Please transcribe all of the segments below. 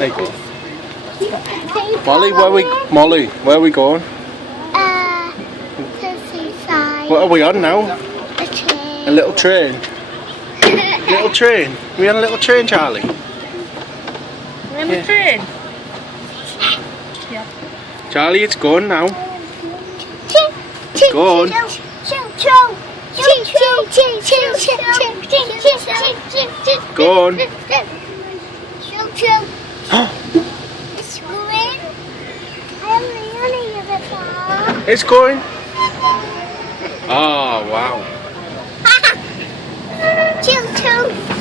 There you go. Molly, where are we going? To the seaside. What are we on now? A train. A little train. Little train. We on a little train, Charlie? We're on the train. Yeah. Charlie, it's gone now. Go on. Go on. It's going. I'm really before. It's going. Oh, wow. Do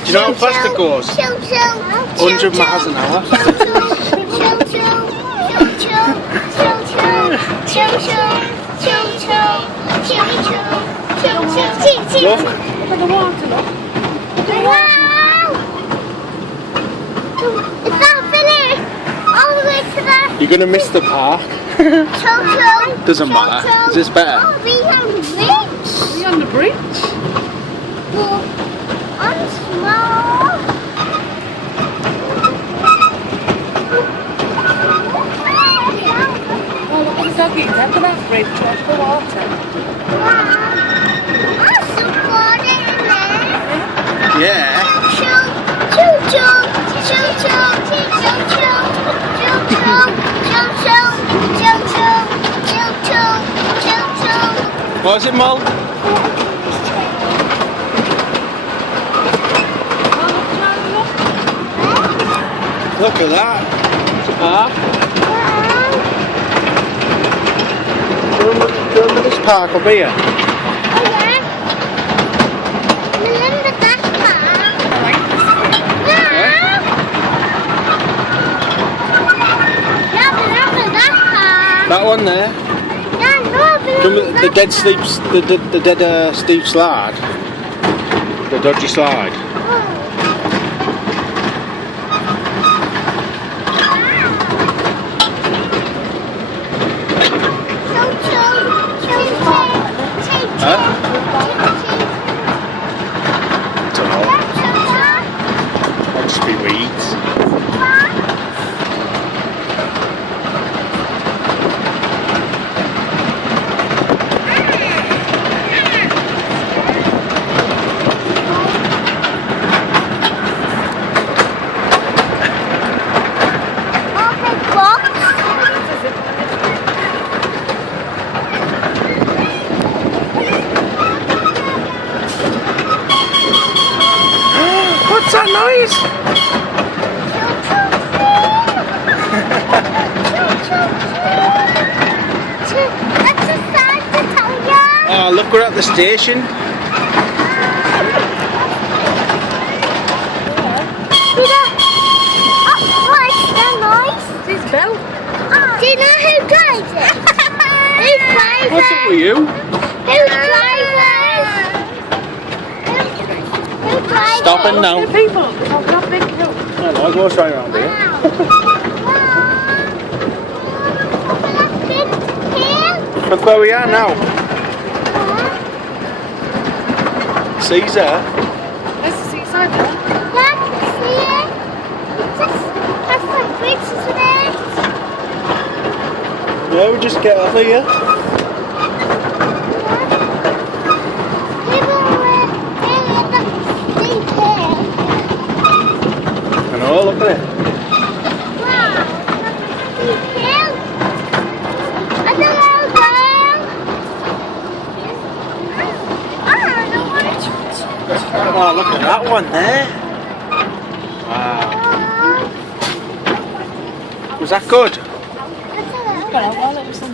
you know how fast it goes? 100 miles an hour. Look. Look at the water, look. Wow! Is that finished? All the way to the... You're going to miss the park. Doesn't matter. Is this better? Oh, we on the bridge. Are we on the bridge? Well, I'm small. Oh, look at the doggies. Look at that bridge. Watch the water. Wow. I'm so water in there. Yeah. What is it, Mol? Look at that. It's a park. Remember this park up here? Oh yeah? Remember that part? Yeah, remember that part? That one there. Yeah, no, Remember the dead steep slide? The dodgy slide? Huh? Don't know. Might just be weeds. What's that noise? Oh, look, we're at the station. What is that noise? It's his bell. Do you know who drives it? Who drives What's up with you? Who drives it? Who drives Stopping now. Look at the people. Oh, that big hill. I know, go straight around here. Look where we are now. Caesar. There's the seaside there. Yeah, I can see it. That's like bridge, isn't it? Yeah, we just get off here. I know, look at it. Oh, look at that one there. Wow. Was that good? Well, it was on